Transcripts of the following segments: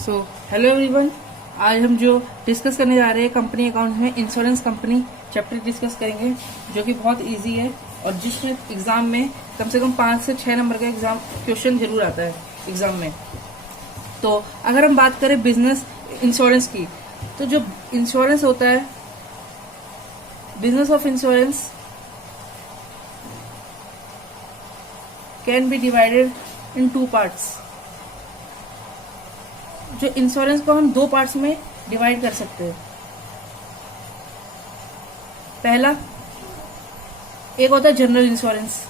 Hello everyone. आज हम जो डिस्कस करने जा रहे हैं कंपनी अकाउंट में इंश्योरेंस कंपनी चैप्टर डिस्कस करेंगे, जो कि बहुत इजी है और जिसमें एग्जाम में कम से कम 5 से 6 नंबर का एग्जाम क्वेश्चन जरूर आता है एग्जाम में। तो अगर हम बात करें बिजनेस इंश्योरेंस की, तो जो इंश्योरेंस होता है, business of insurance can be divided in 2 parts. जो इंश्योरेंस को हम 2 पार्ट्स में डिवाइड कर सकते हैं। पहला एक होता है जनरल इंश्योरेंस,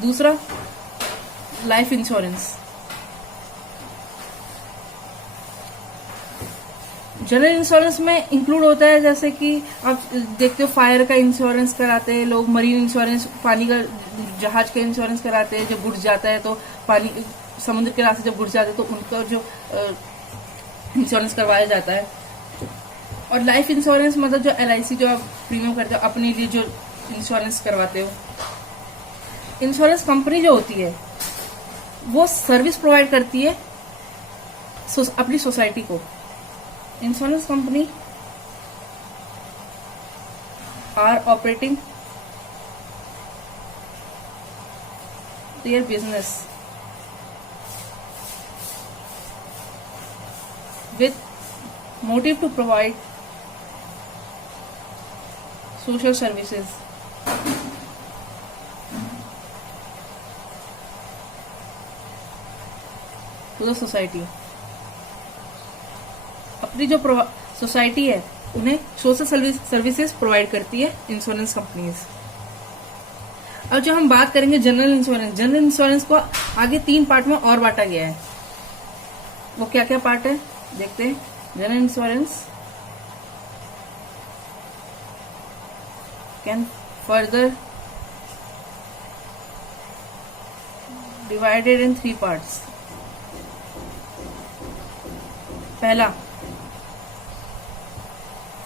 दूसरा लाइफ इंश्योरेंस। जनरल इंश्योरेंस में इंक्लूड होता है, जैसे कि आप देखते हो फायर का इंश्योरेंस कराते हैं लोग, मरीन इंश्योरेंस, पानी का जहाज का इंश्योरेंस कराते हैं। जब बुड़ जाता है तो पानी समुद्र के रास्ते जब बुड़ जाते हैं तो उनका जो इंश्योरेंस करवाया जाता है। और लाइफ इंश्योरेंस मतलब जो LIC जो आप प्रीमियम करते हो अपने लिए, जो इंश्योरेंस करवाते हो। इंश्योरेंस कंपनी जो होती है वो सर्विस प्रोवाइड करती है अपनी सोसाइटी को। Insurance company are operating their business with motive to provide social services to the society। अपनी जो सोसाइटी है उन्हें सोशल सर्विसेज प्रोवाइड करती है इंश्योरेंस कंपनीज। अब जो हम बात करेंगे जनरल इंश्योरेंस, जनरल इंश्योरेंस को आगे 3 पार्ट में और बांटा गया है। वो क्या क्या पार्ट है देखते हैं। General insurance can further divided in 3 parts. पहला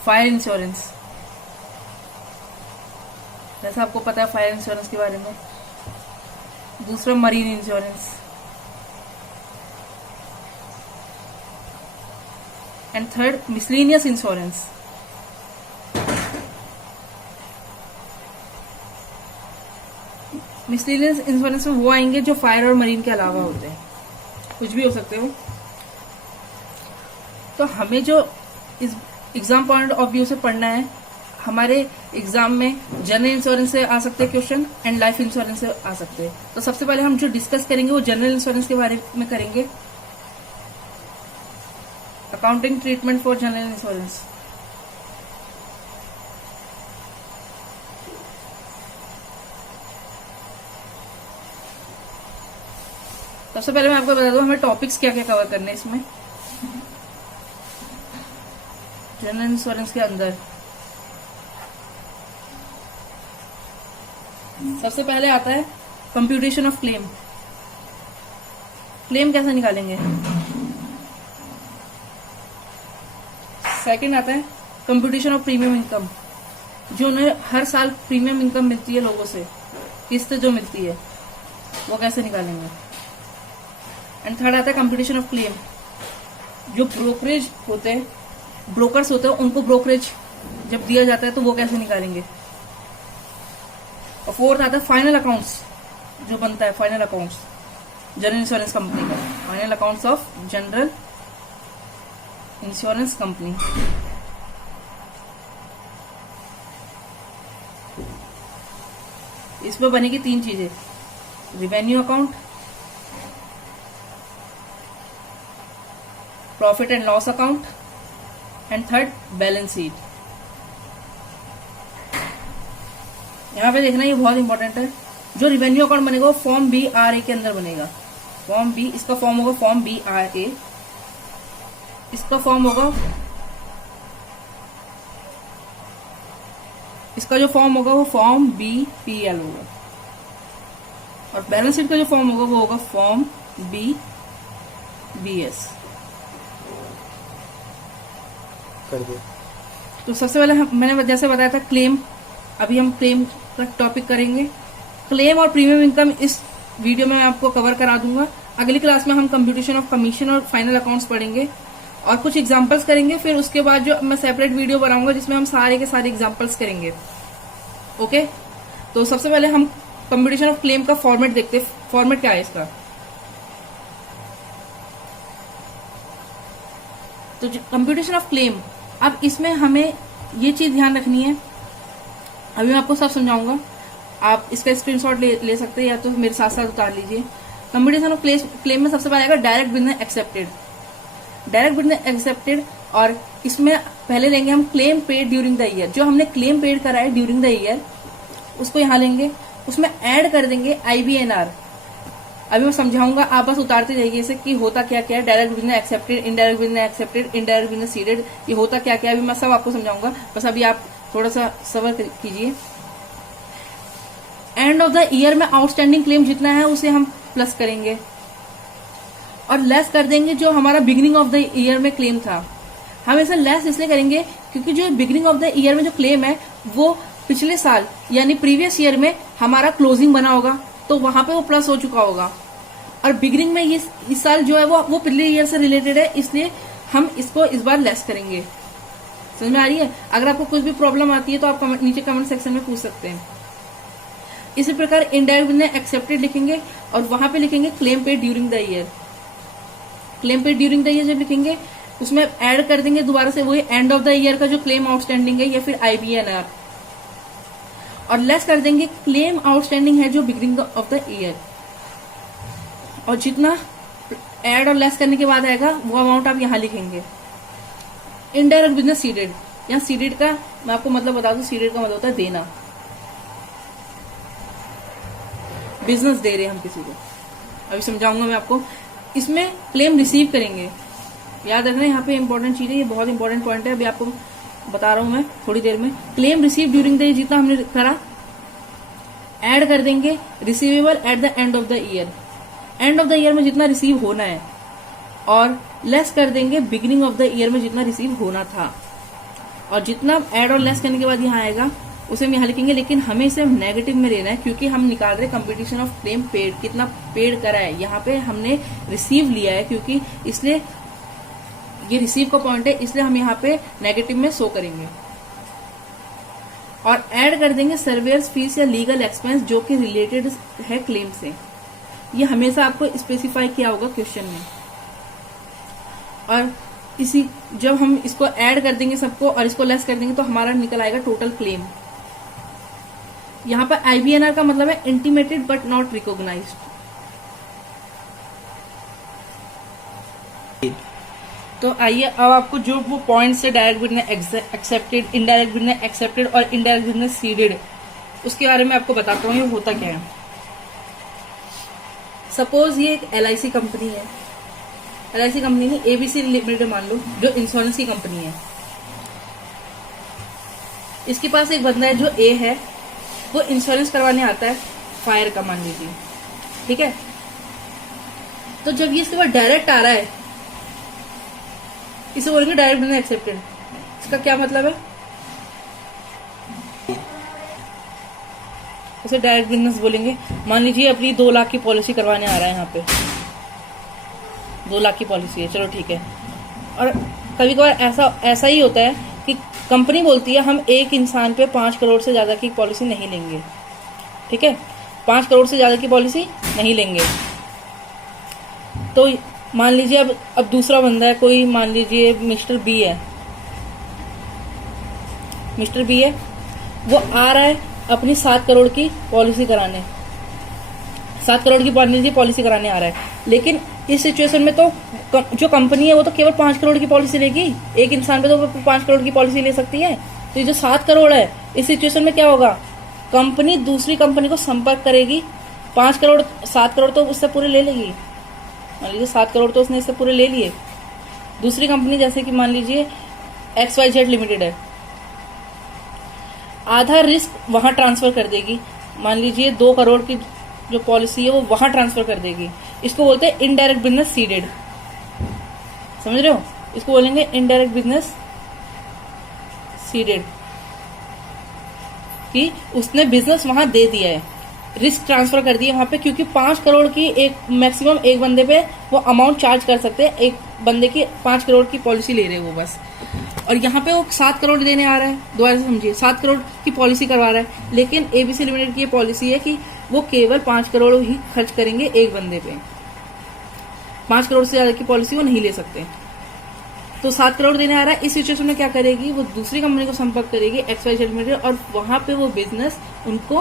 फायर इंश्योरेंस, जैसा आपको पता है फायर इंश्योरेंस के बारे में। दूसरा marine insurance, and third miscellaneous insurance. Miscellaneous insurance में वो आएंगे जो फायर और मरीन के अलावा होते हैं, कुछ भी हो सकते हो। तो हमें जो इस एग्जाम पॉइंट ऑफ व्यू से पढ़ना है, हमारे एग्जाम में जनरल इंश्योरेंस से आ सकते हैं क्वेश्चन एंड लाइफ इंश्योरेंस से आ सकते हैं। तो सबसे पहले हम जो डिस्कस करेंगे वो जनरल इंश्योरेंस के बारे में करेंगे। Accounting treatment for general insurance. सबसे पहले मैं आपको बता दूं हमें टॉपिक्स क्या क्या कवर करने हैं इसमें जनरल इंश्योरेंस के अंदर। सबसे पहले आता है कंप्यूटेशन ऑफ क्लेम। क्लेम कैसे निकालेंगे। सेकंड आता है कंप्यूटेशन ऑफ प्रीमियम इनकम, जो उन्हें हर साल प्रीमियम इनकम मिलती है लोगों से, किस्त जो मिलती है वो कैसे निकालेंगे। एंड थर्ड आता है कंप्यूटेशन ऑफ क्लेम, जो ब्रोकरेज होते हैं, ब्रोकर्स होते हैं, उनको ब्रोकरेज जब दिया जाता है तो वो कैसे निकालेंगे। और फोर्थ आता है फाइनल अकाउंट्स, जो बनता है final accounts general insurance company का, final accounts of general insurance company. इसमें बनेगी 3 चीजें, revenue account, profit and loss account, and third balance sheet. यहां पे देखना ये बहुत इंपॉर्टेंट है। जो रिवेन्यू अकाउंट बनेगा वो फॉर्म BRA के अंदर बनेगा। फॉर्म बी, इसका फॉर्म होगा फॉर्म BRA, इसका फॉर्म होगा, इसका जो फॉर्म होगा वो फॉर्म BPL होगा। और बैलेंस शीट का जो फॉर्म होगा वो होगा फॉर्म BBS। तो सबसे पहले मैंने जैसे बताया था क्लेम, अभी हम क्लेम का टॉपिक करेंगे। क्लेम और प्रीमियम इनकम इस वीडियो में मैं आपको कवर करा दूंगा। अगली क्लास में हम कंप्यूटेशन ऑफ कमीशन और फाइनल अकाउंट्स पढ़ेंगे और कुछ एग्जांपल्स करेंगे। फिर उसके बाद जो मैं सेपरेट वीडियो बनाऊंगा जिसमें हम सारे के सारे एग्जांपल्स करेंगे। ओके, तो सबसे पहले हम कंप्यूटेशन ऑफ क्लेम का फॉर्मेट देखते हैं। फॉर्मेट क्या है इसका? तो कंप्यूटेशन ऑफ क्लेम, अब इसमें हमें ये चीज ध्यान रखनी है, अभी मैं आपको सब समझाऊंगा। आप इसका स्क्रीनशॉट ले सकते हैं या तो मेरे साथ साथ उतार लीजिए। कंप्यूटेशन ऑफ क्लेम में सबसे पहले आएगा direct business accepted. Direct business accepted, और इसमें पहले लेंगे हम claim paid during the year. जो हमने क्लेम पेड करा है ड्यूरिंग द ईयर उसको यहाँ लेंगे, उसमें ऐड कर देंगे IBNR। अभी मैं समझाऊंगा, आप बस उतारते जाइए इसे कि होता क्या क्या है। Direct business accepted, indirect business accepted, indirect business seeded, ये होता क्या क्या है अभी मैं सब आपको समझाऊंगा। बस अभी आप थोड़ा सा सब्र कीजिए। एंड ऑफ द ईयर में आउटस्टैंडिंग क्लेम जितना है उसे हम प्लस करेंगे और लेस कर देंगे जो हमारा बिगिनिंग ऑफ द ईयर में क्लेम था। हम इसे लेस इसलिए करेंगे क्योंकि जो बिगिनिंग ऑफ द ईयर में जो क्लेम है वो पिछले साल यानी प्रीवियस ईयर में हमारा क्लोजिंग बना होगा, तो वहां पे वो प्लस हो चुका होगा। और बिगिनिंग में इस साल जो है वो पिछले ईयर से रिलेटेड है, इसलिए हम इसको इस बार लेस करेंगे। समझ में आ रही है? अगर आपको कुछ भी प्रॉब्लम आती है तो आप नीचे कमेंट सेक्शन में पूछ सकते हैं। इसी प्रकार इनडायरेक्ट बिजनेस एक्सेप्टेड लिखेंगे और वहां पे लिखेंगे claim paid during the year. Claim paid during the year जब लिखेंगे उसमें ऐड कर देंगे दोबारा से वही एंड ऑफ द ईयर का जो क्लेम आउटस्टैंडिंग है या फिर IBNR, और लेस कर देंगे क्लेम आउटस्टैंडिंग है जो बिगिनिंग ऑफ द ईयर। और जितना ऐड और लेस करने के बाद आएगा वो अमाउंट आप यहाँ लिखेंगे। इनडायरेक्ट बिजनेस सीडेड, यहाँ सीडेड का मैं आपको मतलब बता दूं, सीडेड का मतलब होता है देना, बिजनेस दे रहे हैं हम किसी को। अभी समझाऊंगा मैं आपको। इसमें क्लेम रिसीव करेंगे, याद रखना यहाँ पे इंपॉर्टेंट चीज है, ये बहुत इंपॉर्टेंट पॉइंट है, अभी आपको बता रहा हूं मैं थोड़ी देर में। Claim receive during the year जितना हमने करा ऐड कर देंगे receivable at the end of the year. End of the year में जितना रिसीव होना है, और लेस कर देंगे बिगिनिंग ऑफ द ईयर में जितना रिसीव होना था। और जितना ऐड और लेस करने के बाद यहाँ आएगा उसे हम यहाँ लिखेंगे, लेकिन हमें इसे नेगेटिव में लेना है क्योंकि हम निकाल रहे कंप्यूटेशन ऑफ क्लेम पेड, कितना पेड करा है। यहाँ पे हमने रिसीव लिया है क्योंकि इसलिए ये रिसीव का पॉइंट है, इसलिए हम यहाँ पे नेगेटिव में शो करेंगे। और ऐड कर देंगे सर्वेयर्स फीस या लीगल एक्सपेंस जो कि रिलेटेड है क्लेम से। ये हमेशा आपको स्पेसिफाई किया होगा क्वेश्चन में। और इसी जब हम इसको ऐड कर देंगे सबको और इसको लेस कर देंगे तो हमारा निकल आएगा टोटल क्लेम। यहाँ पर IBNR का मतलब है इंटीमेटेड बट नॉट रिकॉग्नाइज्ड। तो आइए अब आपको जो वो पॉइंट्स है direct business accepted, indirect business accepted और इनडायरेक्ट बिजनेस सीडेड, उसके बारे में आपको बताता हूँ ये होता क्या है। सपोज ये एक LIC कंपनी है, LIC कंपनी नहीं ABC लिमिटेड मान लो, जो इंश्योरेंस की कंपनी है। इसके पास एक बंदा है जो A है, वो इंश्योरेंस करवाने आता है फायर का मान लीजिए, ठीक है। तो जब ये इसके बाद डायरेक्ट आ रहा है, इसे बोलेंगे डायरेक्ट बिजनेस एक्सेप्टेड। इसका क्या मतलब है? उसे डायरेक्ट बिजनेस बोलेंगे। मान लीजिए अपनी 2 लाख की पॉलिसी करवाने आ रहा है, यहाँ पे 2 लाख की पॉलिसी है, चलो ठीक है। और कभी कभार ऐसा ही होता है कि कंपनी बोलती है हम एक इंसान पे 5 करोड़ से ज्यादा की पॉलिसी नहीं लेंगे, ठीक है, 5 करोड़ से ज्यादा की पॉलिसी नहीं लेंगे। तो मान लीजिए अब दूसरा बंदा है कोई, मान लीजिए मिस्टर बी है, वो आ रहा है अपनी 7 करोड़ की पॉलिसी कराने, 7 करोड़ की मान लीजिए पॉलिसी कराने आ रहा है। लेकिन इस सिचुएशन में तो जो कंपनी है वो तो केवल 5 करोड़ की पॉलिसी लेगी, एक इंसान पे तो 5 करोड़ की पॉलिसी ले सकती है। तो ये जो 7 करोड़ है, इस सिचुएशन में क्या होगा, कंपनी दूसरी कंपनी को संपर्क करेगी, 5 करोड़ 7 करोड़ तो उससे पूरे ले लेगी। मान लीजिए 7 करोड़ तो उसने इससे पूरे ले लिए। दूसरी कंपनी जैसे कि मान लीजिए XYZ लिमिटेड है, आधा रिस्क वहां ट्रांसफर कर देगी, मान लीजिए 2 करोड़ की जो पॉलिसी है वो वहां ट्रांसफर कर देगी। इसको बोलते हैं इनडायरेक्ट बिजनेस सीडेड, समझ रहे हो? इसको बोलेंगे इनडायरेक्ट बिजनेस सीडेड, कि उसने बिजनेस वहां दे दिया है, रिस्क ट्रांसफर कर दिया वहां पे, क्योंकि 5 करोड़ की एक मैक्सिमम एक बंदे पे वो अमाउंट चार्ज कर सकते हैं। एक बंदे की 5 करोड़ की पॉलिसी ले रहे हैं वो बस, और यहाँ पे वो 7 करोड़ देने आ रहा है। दोबारा से समझिए, 7 करोड़ की पॉलिसी करवा रहा है, लेकिन एबीसी लिमिटेड की ये पॉलिसी है कि वो केवल 5 करोड़ ही खर्च करेंगे एक बंदे पे। 5 करोड़ से ज्यादा की पॉलिसी वो नहीं ले सकते। तो 7 करोड़ देने आ रहा है। इस सिचुएशन में क्या करेगी, वो दूसरी कंपनी को संपर्क करेगी XYZ लिमिटेड, और वहां पे वो बिजनेस उनको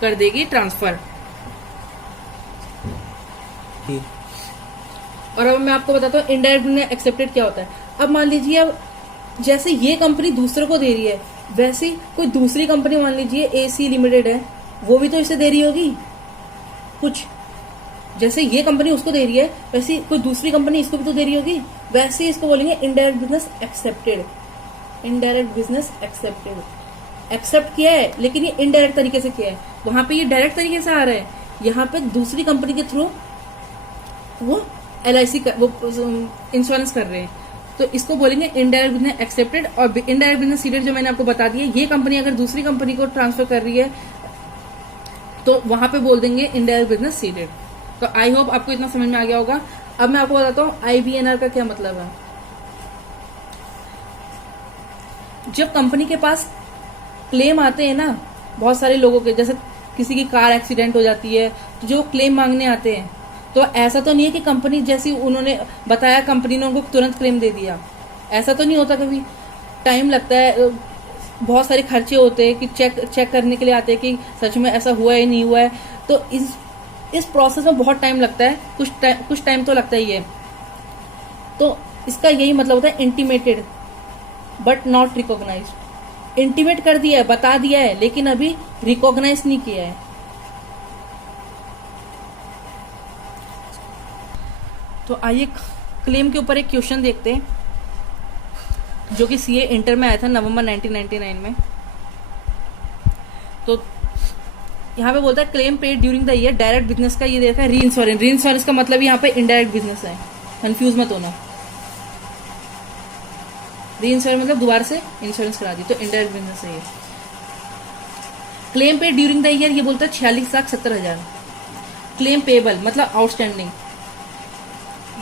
कर देगी ट्रांसफर। और अब मैं आपको बताता हूँ इनडायरेक्ट बिजनेस एक्सेप्टेड क्या होता है। अब मान लीजिए, अब जैसे ये कंपनी दूसरे को दे रही है, वैसे कोई दूसरी कंपनी मान लीजिए AC लिमिटेड है, वो भी तो इसे दे रही होगी कुछ। जैसे ये कंपनी उसको दे रही है, वैसे कोई दूसरी कंपनी इसको भी तो दे रही होगी। वैसे ही इसको बोलेंगे indirect business accepted. Indirect business accepted, accept किया है लेकिन ये इनडायरेक्ट तरीके से किया है। वहां पे ये डायरेक्ट तरीके से आ रहा है, यहाँ पे दूसरी कंपनी के थ्रू वो LIC वो इंश्योरेंस कर रहे हैं, तो इसको बोलेंगे इनडायरेक्ट बिजनेस एक्सेप्टेड। और इनडायरेक्ट बिजनेस सीडेड जो मैंने आपको बता दिया, ये कंपनी अगर दूसरी कंपनी को ट्रांसफर कर रही है तो वहां पे बोल देंगे इनडायरेक्ट बिजनेस सीडेड। तो आई होप आपको इतना समझ में आ गया होगा। अब मैं आपको बताता हूँ IBNR का क्या मतलब है। जब कंपनी के पास क्लेम आते हैं ना बहुत सारे लोगों के, जैसे किसी की कार एक्सीडेंट हो जाती है तो जो क्लेम मांगने आते हैं, तो ऐसा तो नहीं है कि कंपनी जैसी उन्होंने बताया कंपनी ने उनको तुरंत क्लेम दे दिया। ऐसा तो नहीं होता, कभी टाइम लगता है, बहुत सारे खर्चे होते हैं कि चेक करने के लिए आते हैं कि सच में ऐसा हुआ है नहीं हुआ है। तो इस प्रोसेस में बहुत टाइम लगता है, कुछ टाइम तो लगता ही है। तो इसका यही मतलब होता है intimated but not recognised. Intimate कर दिया है, बता दिया है, लेकिन अभी रिकॉग्नाइज नहीं किया है। तो आइए क्लेम के ऊपर एक क्वेश्चन देखते हैं जो कि CA इंटर में आया था नवंबर 1999 में। तो यहाँ पे बोलता है claim paid during the year direct business का ये देखा है री इंश्योरेंस। री इंश्योरेंस का मतलब यहाँ पे इनडायरेक्ट बिजनेस है, कंफ्यूज मत होना। री इंश्योरेंस मतलब दोबारा से इंश्योरेंस करा दी, तो इनडायरेक्ट बिजनेस है ये। Claim paid during the year ये बोलता है 46,70,000। क्लेम पेबल मतलब आउटस्टैंडिंग,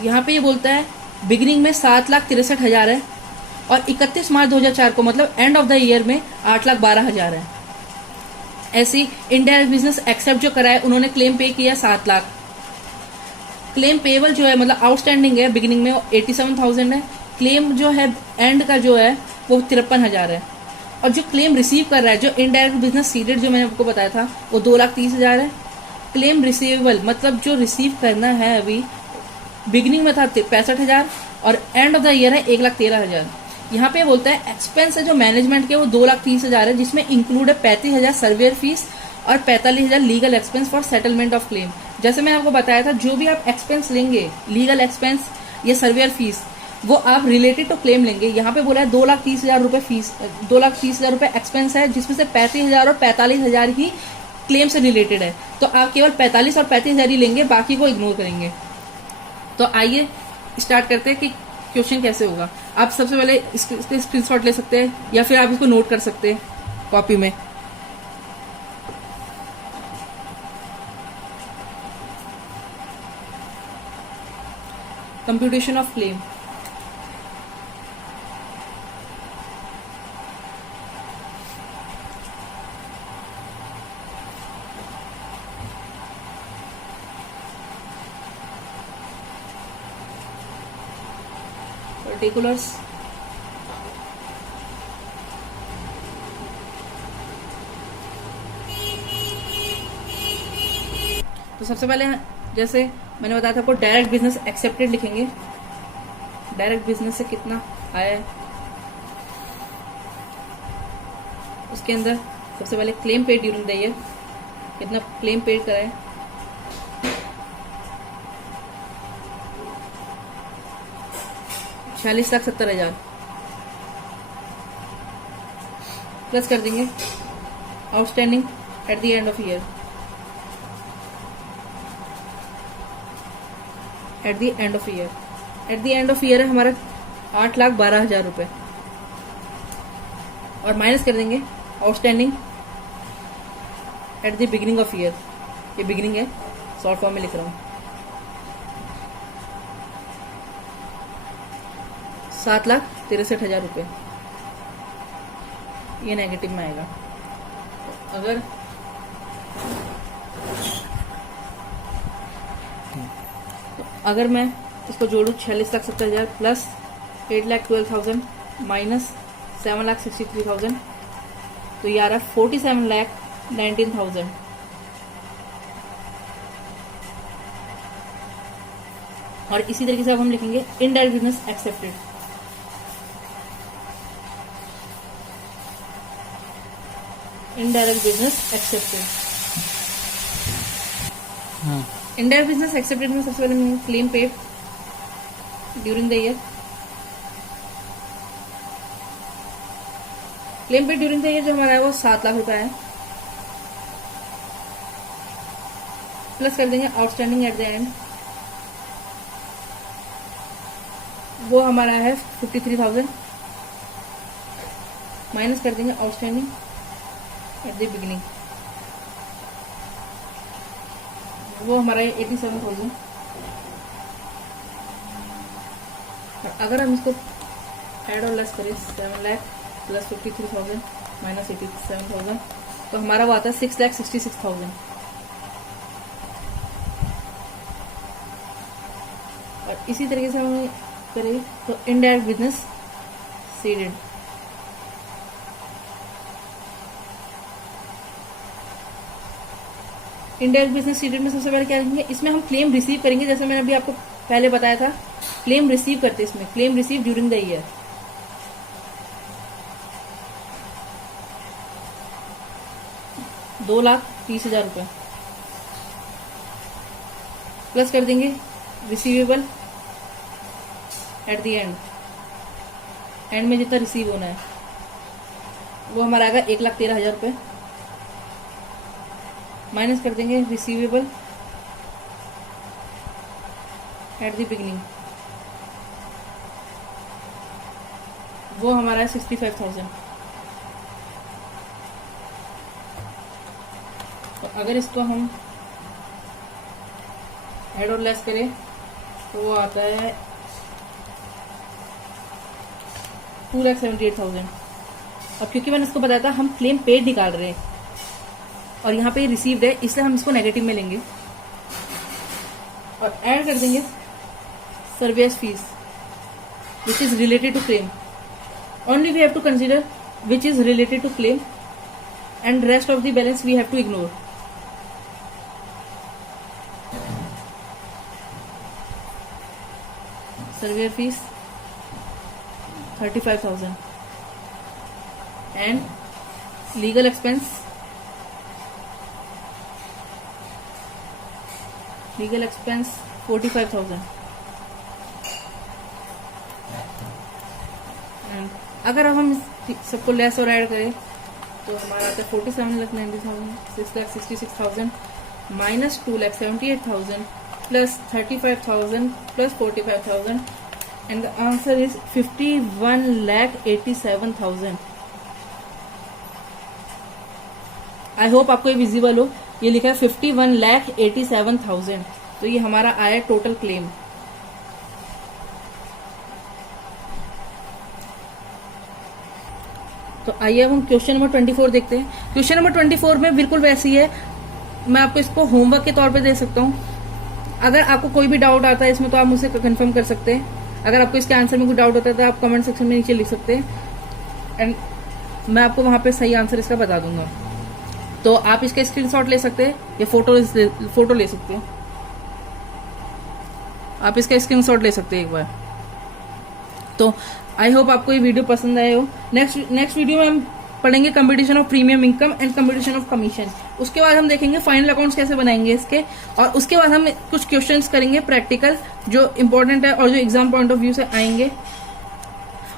यहाँ पे ये बोलता है बिगिनिंग में 7,63,000 है और 31 मार्च 2004 को मतलब एंड ऑफ द ईयर में 8,12,000 है। ऐसी इनडायरेक्ट बिजनेस एक्सेप्ट जो कराए उन्होंने क्लेम पे किया 7 लाख। क्लेम पेबल जो है मतलब आउटस्टैंडिंग है बिगिनिंग में 87,000 है। क्लेम जो है एंड का जो है वो 53,000 है। और जो क्लेम रिसीव कर रहा है, जो इनडायरेक्ट बिजनेस सीडेड जो मैंने आपको बताया था, वो 2,30,000 है। क्लेम रिसीवेबल मतलब जो रिसीव करना है अभी बिगिनिंग में था 65,000 और एंड ऑफ द ईयर है 1,13,000। यहाँ पे बोलता है एक्सपेंस है जो मैनेजमेंट के वो 2,30,000 है, जिसमें इंक्लूड है 35,000 सर्वेयर फीस और 45,000 legal expense for settlement of claim. जैसे मैं आपको बताया था, जो भी आप एक्सपेंस लेंगे, लीगल एक्सपेंस या सर्वेयर फीस, वो आप रिलेटेड टू क्लेम लेंगे। यहाँ पे बोला है 2,30,000 रुपए फीस, 2,30,000 रुपए एक्सपेंस है, जिसमें से 35,000 और 45,000 ही क्लेम से रिलेटेड है। तो आप केवल 45 और 35,000 ही लेंगे, बाकी को इग्नोर करेंगे। तो आइए स्टार्ट करते हैं कि क्वेश्चन कैसे होगा। आप सबसे पहले इसके स्क्रीनशॉट ले सकते हैं या फिर आप इसको नोट कर सकते हैं कॉपी में। Computation of claim. पर्टिकुलर्स, तो सबसे पहले जैसे मैंने बताया था आपको डायरेक्ट बिजनेस एक्सेप्टेड लिखेंगे। डायरेक्ट बिजनेस से कितना आया है उसके अंदर सबसे पहले claim paid during the year, कितना क्लेम पेड करा है, ₹46,70,000 प्लस कर देंगे outstanding at the end of year. At the end of year, at the end of year है हमारा 8,12,000 रुपए, और माइनस कर देंगे outstanding at the beginning of year, ये बिगिनिंग है, शॉर्ट फॉर्म में लिख रहा हूँ, 7,63,000 रुपये, ये नेगेटिव में आएगा। अगर मैं इसको जोड़ू 46,70,000 प्लस 8,12,000 माइनस 7,63,000, तो ये आ रहा है 47,19,000। और इसी तरीके से अब हम लिखेंगे indirect business accepted. Indirect business accepted, indirect business accepted में सबसे पहले claim paid during the year. Claim paid during the year जो हमारा है वो 7 लाख रुपए है, प्लस कर देंगे आउटस्टैंडिंग एट द एंड, वो हमारा है 53,000, माइनस कर देंगे आउटस्टैंडिंग एट द बिगिनिंग, वो हमारा है 87,000। और अगर हम इसको ऐड और लेस करें 7 लाख प्लस 53,000 माइनस 87,000, तो हमारा वो आता है 6,66,000। और इसी तरीके से हम करें तो indirect business seeded, indirect business seeded में सबसे पहले क्या लिखेंगे, इसमें हम क्लेम रिसीव करेंगे, जैसे मैंने अभी आपको पहले बताया था, क्लेम रिसीव करते हैं इसमें, claim receive during the year. ₹2,30,000 plus कर देंगे receivable at the end, and में जितना रिसीव होना है वो हमारा आएगा 1,13,000 रुपये, माइनस कर देंगे रिसीवेबल एट द बिगिनिंग, वो हमारा है 65,000। तो अगर इसको हम ऐड और लेस करें तो वो आता है 2,78,000। अब क्योंकि मैंने इसको बताया था हम क्लेम पेड निकाल रहे हैं और यहाँ पे रिसीव्ड है, इसलिए हम इसको नेगेटिव में लेंगे और ऐड कर देंगे service fees which is related to claim. Only we have to consider which is related to claim and rest of the balance we have to ignore. Survey fees 35,000 and legal expense 45,000 and अगर हम सबको less और add करें तो हमारा आता है 47,90,000, 6,66,000 minus 2,78,000 plus 35,000 plus 45,000 and the answer is 51,87,000। I hope आपको ये विजिबल हो, ये लिखा है 51,87,000, तो ये हमारा आया टोटल क्लेम। तो आइए अब हम क्वेश्चन नंबर 24 देखते हैं। क्वेश्चन नंबर 24 में बिल्कुल वैसी है, मैं आपको इसको होमवर्क के तौर पे दे सकता हूँ। अगर आपको कोई भी डाउट आता है इसमें तो आप मुझसे कंफर्म कर सकते हैं। अगर आपको इसके आंसर में कोई डाउट होता है तो आप कमेंट सेक्शन में नीचे लिख सकते हैं एंड मैं आपको वहां पे सही आंसर इसका बता दूंगा। तो आप इसका स्क्रीनशॉट ले सकते हैं या फोटो ले सकते हैं, आप इसका स्क्रीनशॉट ले सकते हैं एक बार। तो आई होप आपको ये वीडियो पसंद आए हो। नेक्स्ट वीडियो में हम पढ़ेंगे competition of premium income and competition of commission. उसके बाद हम देखेंगे फाइनल अकाउंट्स कैसे बनाएंगे इसके, और उसके बाद हम कुछ क्वेश्चंस करेंगे प्रैक्टिकल जो इंपॉर्टेंट है और जो एग्जाम पॉइंट ऑफ व्यू से आएंगे।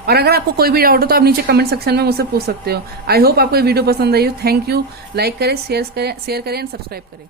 और अगर आपको कोई भी डाउट हो तो आप नीचे कमेंट सेक्शन में मुझसे पूछ सकते हो। आई होप आपको ये वीडियो पसंद आई हो। Thank you. लाइक करें, शेयर करें एंड सब्सक्राइब करें।